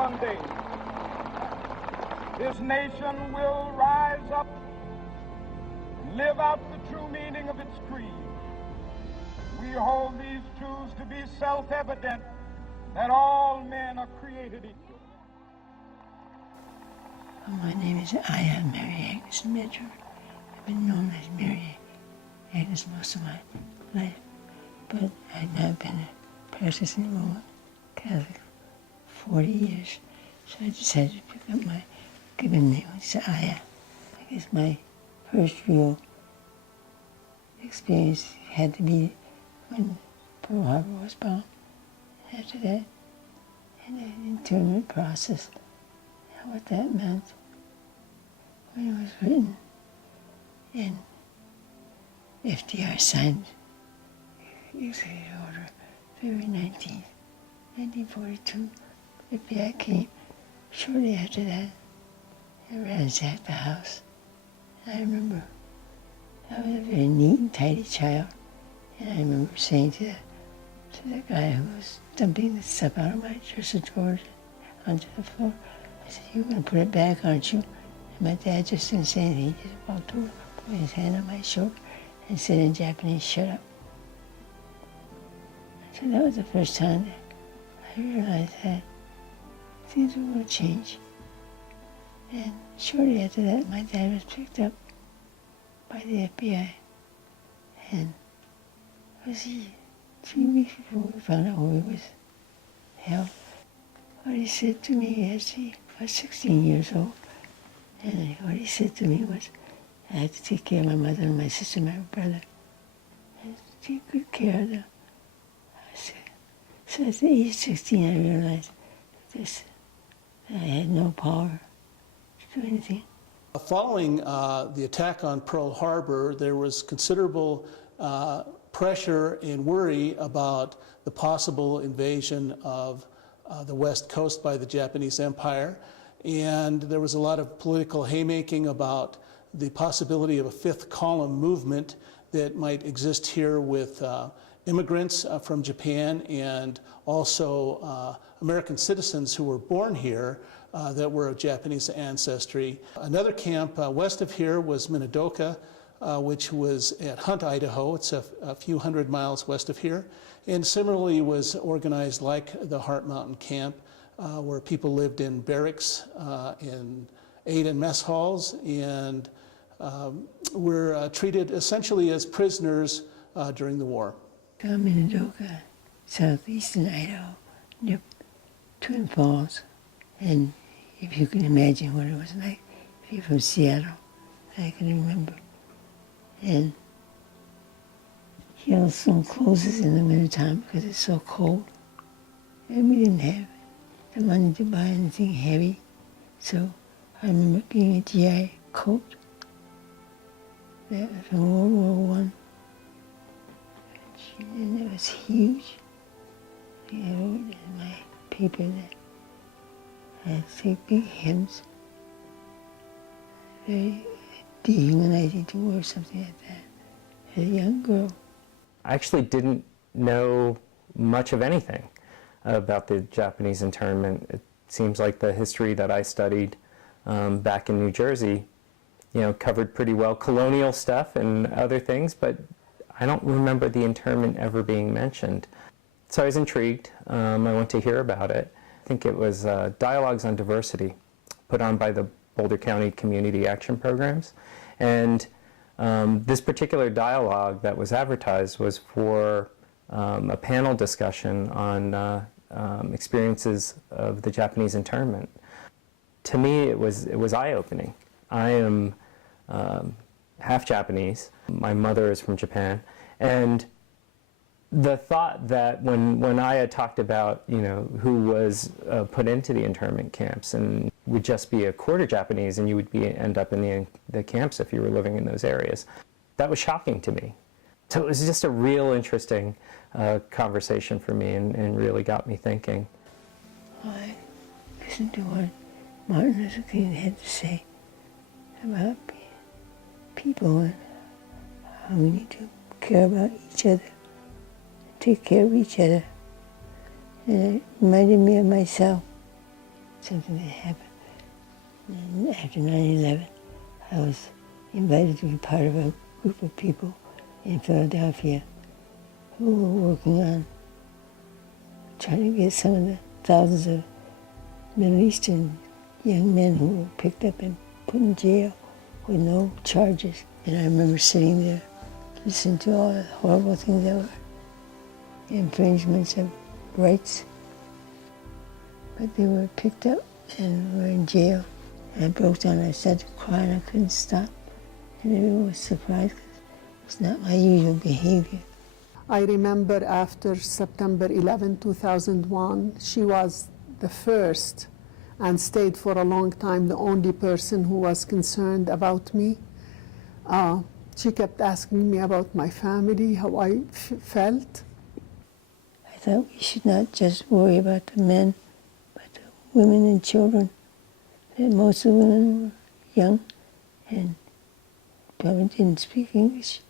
one day, this nation will rise up and live out the true meaning of its creed. We hold these truths to be self-evident, that all men are created equal. My name is Aya Mary Agnes Medrud. I've been known as Mary Agnes most of my life, but I've now been a practicing Roman Catholic for 40 years, so I decided to pick up my given name, which is Aya. I guess my first real experience had to be when Pearl Harbor was bombed. After that, in the internment process, and what that meant when it was written, and FDR signed Executive Order February 19th, 1942. The FBI came shortly after that and ransacked the house. And I remember I was a very neat and tidy child, and I remember saying to the guy who was dumping the stuff out of my dresser drawers onto the floor, I said, "You're going to put it back, aren't you?" And my dad just didn't say anything. He just walked over, put his hand on my shoulder, and said in Japanese, "Shut up." So that was the first time that I realized that things were going to change. And shortly after that, my dad was picked up by the FBI. And it was 3 weeks before we found out where he was held. What he said to me as he was 16 years old, and what he said to me was, I had to take care of my mother and my sister and my brother. And take good care of them. So at the age of 16, I realized that I had no power to do anything. Following the attack on Pearl Harbor, there was considerable pressure and worry about the possible invasion of the West Coast by the Japanese Empire. And there was a lot of political haymaking about the possibility of a fifth column movement that might exist here with immigrants from Japan and also American citizens who were born here that were of Japanese ancestry. Another camp west of here was Minidoka, which was at Hunt, Idaho. It's a few hundred miles west of here. And similarly was organized like the Heart Mountain Camp, where people lived in barracks and ate in mess halls and were treated essentially as prisoners during the war. Minidoka, southeastern Idaho, near Twin Falls. And if you can imagine what it was like, if you're from Seattle, I can remember. And Yellowstone closes in the wintertime because it's so cold. And we didn't have the money to buy anything heavy. So I remember getting a GI coat that was from World War I. And it was huge. I wrote in my paper that I had to take big hems. Very dehumanizing to wear something like that as a young girl. I actually didn't know much of anything about the Japanese internment. It seems like the history that I studied back in New Jersey, covered pretty well colonial stuff and other things, but I don't remember the internment ever being mentioned. So I was intrigued. I went to hear about it. I think it was Dialogues on Diversity, put on by the Boulder County Community Action Programs. And this particular dialogue that was advertised was for a panel discussion on experiences of the Japanese internment. To me, it was eye-opening. I am half Japanese. My mother is from Japan. And the thought that when I had talked about, who was put into the internment camps and would just be a quarter Japanese and you would end up in the camps if you were living in those areas, that was shocking to me. So it was just a real interesting conversation for me and really got me thinking. I listened to what Martin Luther King had to say about people and how we need to care about each other, take care of each other. And it reminded me of myself. something that happened. And after 9/11, I was invited to be part of a group of people in Philadelphia who were working on trying to get some of the thousands of Middle Eastern young men who were picked up and put in jail with no charges. And I remember sitting there, listening to all the horrible things that were infringements of rights. But they were picked up and were in jail. And I broke down, I started to cry and I couldn't stop. And everyone was surprised because it's not my usual behavior. I remember after September 11, 2001, she was the first and stayed for a long time, the only person who was concerned about me. She kept asking me about my family, how I felt. I thought we should not just worry about the men, but the women and children. That most of the women were young and probably didn't speak English.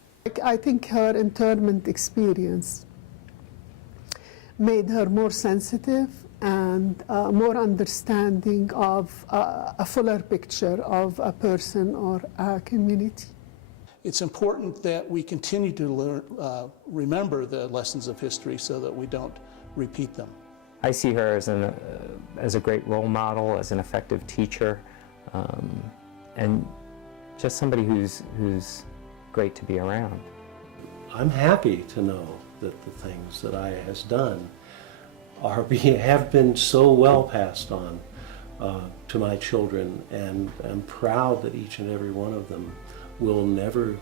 I think her internment experience made her more sensitive and more understanding of a fuller picture of a person or a community. It's important that we continue to learn, remember the lessons of history so that we don't repeat them. I see her as a great role model, as an effective teacher, and just somebody who's great to be around. I'm happy to know that the things that Aya has done have been so well passed on to my children, and I'm proud that each and every one of them will never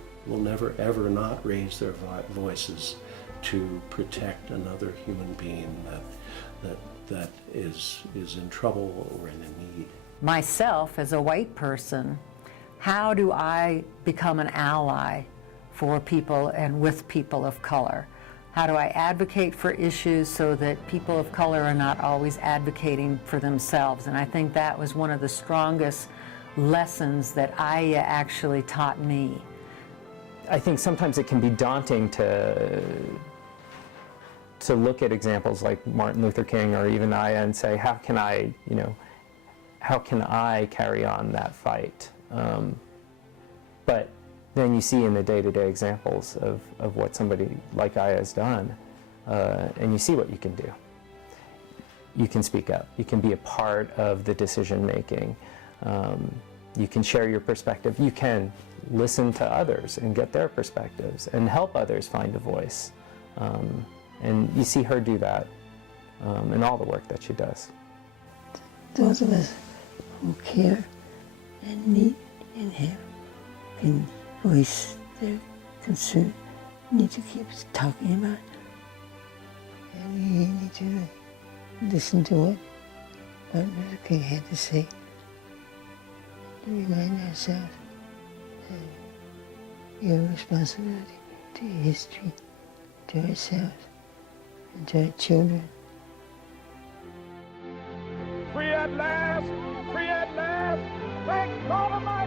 ever not raise their voices to protect another human being that is in trouble or in need. Myself, as a white person, how do I become an ally for people and with people of color? How do I advocate for issues so that people of color are not always advocating for themselves? And I think that was one of the strongest lessons that Aya actually taught me. I think sometimes it can be daunting to look at examples like Martin Luther King or even Aya and say, how can I carry on that fight? But then you see in the day-to-day examples of what somebody like Aya has done, and you see what you can do. You can speak up. You can be a part of the decision-making. You can share your perspective. You can listen to others and get their perspectives and help others find a voice. And you see her do that in all the work that she does. Those of us who care and need and have and voice their concern need to keep talking about it. And we need to listen to what Martin Luther King had to say to remind ourselves of your responsibility to history, to ourselves, and to our children. Free at last, thank God Almighty.